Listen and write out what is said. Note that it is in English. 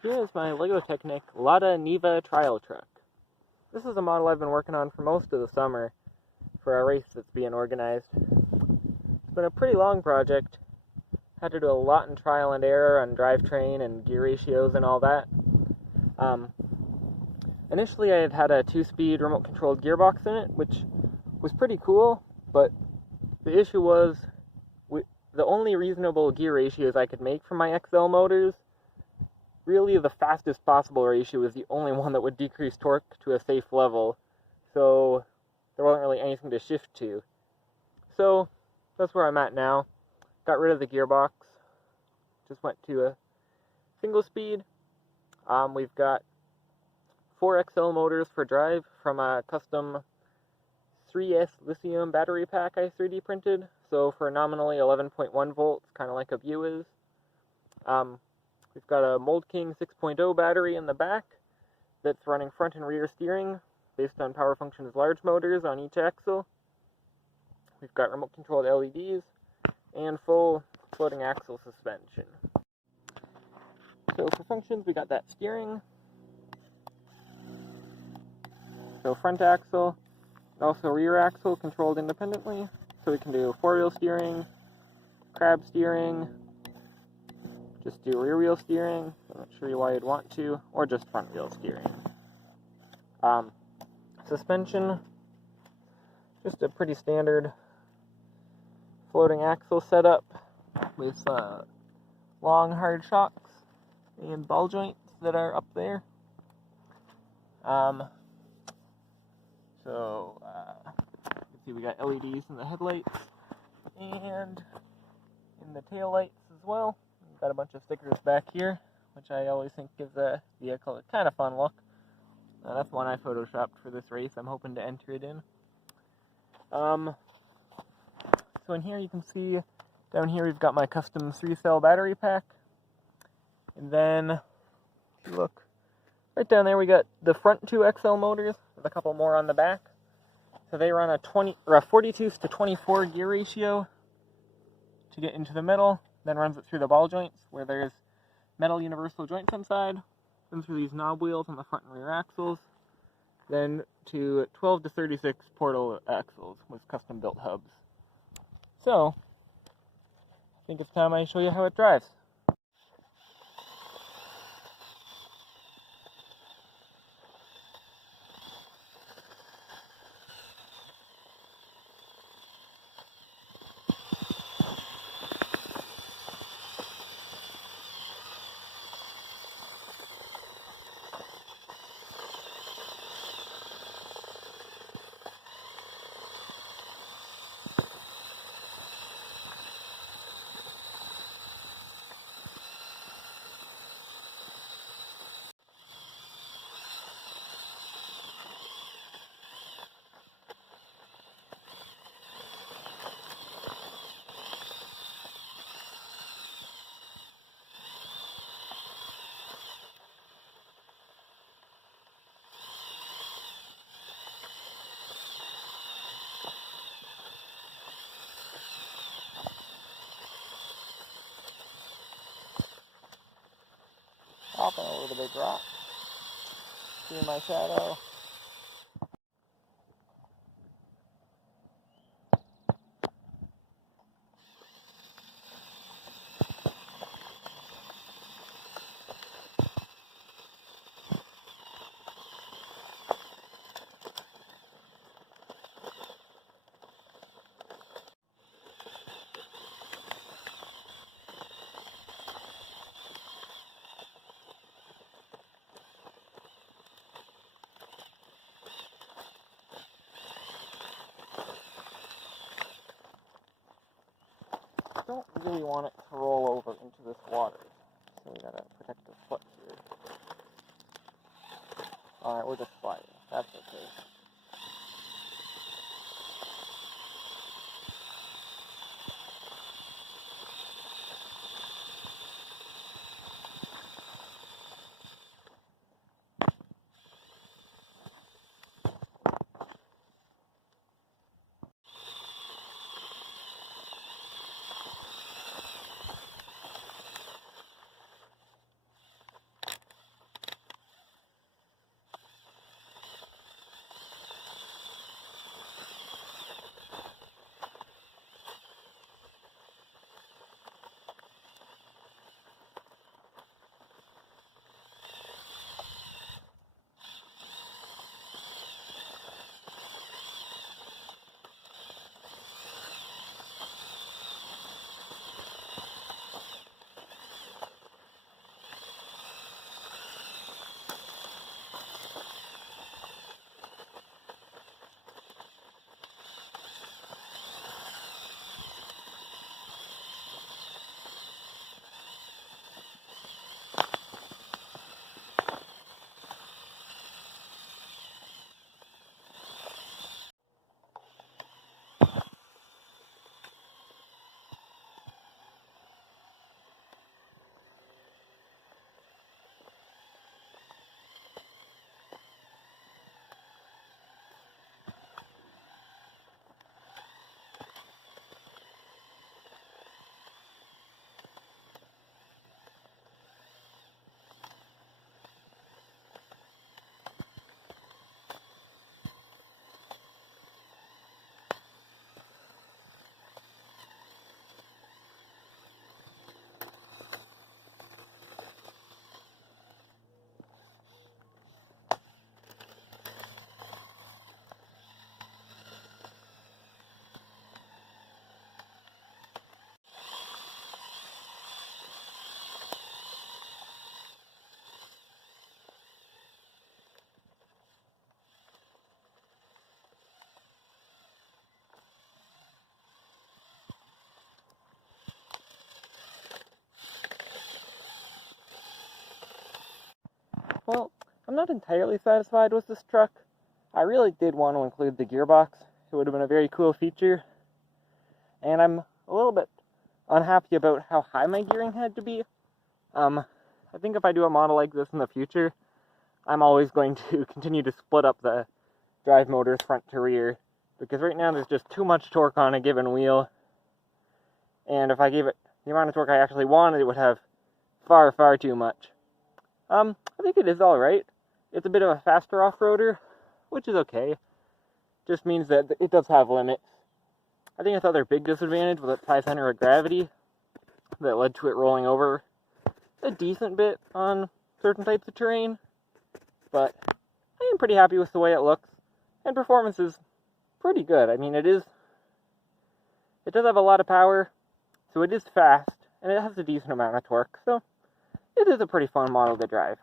Here is my LEGO Technic Lada Niva trial truck. This is a model I've been working on for most of the summer for a race that's being organized. It's been a pretty long project. Had to do a lot in trial and error on drivetrain and gear ratios and all that. Initially I had a 2-speed remote controlled gearbox in it, which was pretty cool, but the issue was the only reasonable gear ratios I could make from my XL motors, really the fastest possible ratio is the only one that would decrease torque to a safe level, so there wasn't really anything to shift to. So that's where I'm at now. Got rid of the gearbox, just went to a single speed. We've got 4 XL motors for drive from a custom 3S lithium battery pack I 3D printed, so for nominally 11.1 volts, kind of like a View is. We've got a Mold King 6.0 battery in the back that's running front and rear steering based on Power Function's large motors on each axle. We've got remote controlled LEDs and full floating axle suspension. So for functions, we got that steering, so front axle, and also rear axle controlled independently, so we can do 4-wheel steering, crab steering, just do rear wheel steering, I'm not sure why you'd want to, or just front wheel steering. Suspension, just a pretty standard floating axle setup with long hard shocks and ball joints that are up there. So you can see we got LEDs in the headlights and in the tail lights as well. We've got a bunch of stickers back here, which I always think gives a vehicle a kind of fun look. That's one I photoshopped for this race. I'm hoping to enter it in. So in here you can see, down here we've got my custom 3-cell battery pack. And then, if you look, right down there we got the front 2 XL motors with a couple more on the back. So they run a 42:24 gear ratio to get into the middle, then runs it through the ball joints where there's metal universal joints inside, then through these knob wheels on the front and rear axles, then to 12-36 portal axles with custom built hubs. So, I think it's time I show you how it drives. Hopping over the big rock. See my shadow. Don't really want it to roll over into this water, so we gotta protect the foot here. Alright, we're just sliding. That's okay. well, I'm not entirely satisfied with this truck. I really did want to include the gearbox. It would have been a very cool feature. And I'm a little bit unhappy about how high my gearing had to be. I think if I do a model like this in the future, I'm always going to continue to split up the drive motors front to rear, because right now there's just too much torque on a given wheel, and if I gave it the amount of torque I actually wanted, it would have far, far too much. I think it is alright. It's a bit of a faster off-roader, which is okay. Just means that it does have limits. I think its other big disadvantage was its high center of gravity that led to it rolling over a decent bit on certain types of terrain, but I am pretty happy with the way it looks, and performance is pretty good. I mean, it does have a lot of power, so it is fast, and it has a decent amount of torque, so it is a pretty fun model to drive.